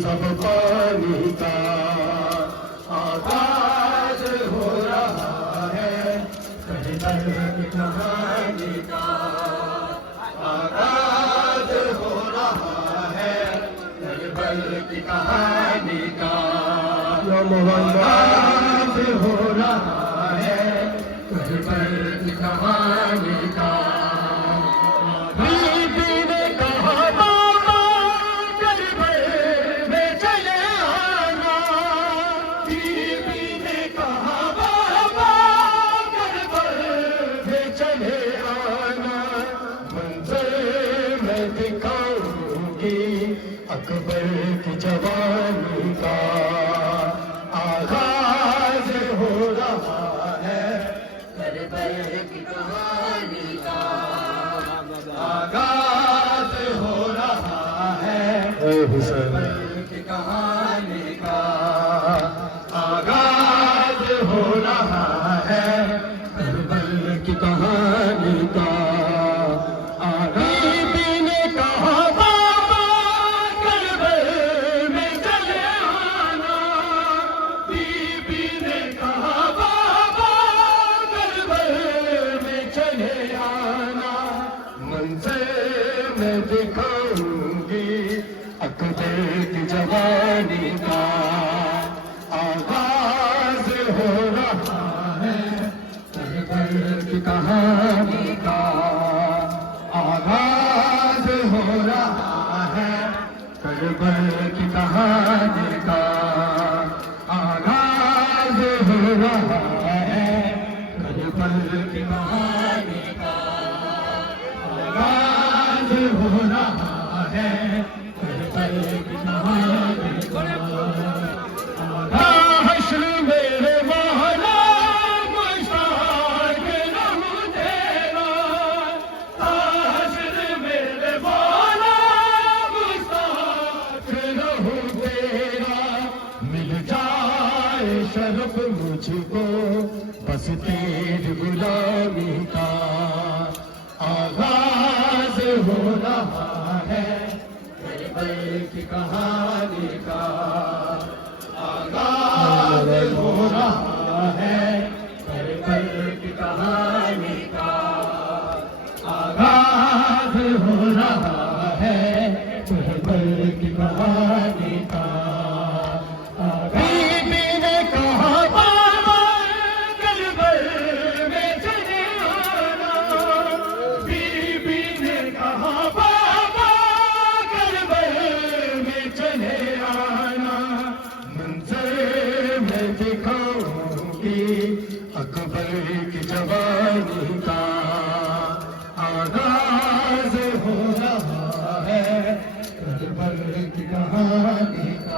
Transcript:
सब पानी का आगाज हो रहा है, कहानी का आगाज हो रहा है, बल की कहानी का आगाज हो रहा है, बल की कहानी का। अकबर की जवानी का आगाज हो रहा है, करबल की कहानी का आगाज हो रहा है, करबल की कहानी का आगाज हो रहा है, करबल की कहानी का। मैं दिखाऊंगी अकबर की जवानी का आगाज हो रहा है, करबल की कहानी का आगाज हो रहा है, करबल की कहानी का आगाज हो रहा है, करबल की कहानी का आगाज हो रहा है, करबल की कहानी का। हश्र मेरे मौला मुश्ताक रहूं तेरा, हश्र मेरे मौला मुश्ताक रहूं तेरा, मिल जाए शरफ मुझको बस तेरी गुलामी का आगाज हो रहा है, करबल की कहानी का आगाज हो रहा है करबल की कहानी का, आगाज हो रहा है करबल की कहानी का। बीबी ने कहा बाबा करबल में चले आना, बीबी ने कहा बाबा करबल में चले आना, मंजर में दिखाऊंगी अकबर की जवानी का, आगाज हो रहा है करबल की कहानी का।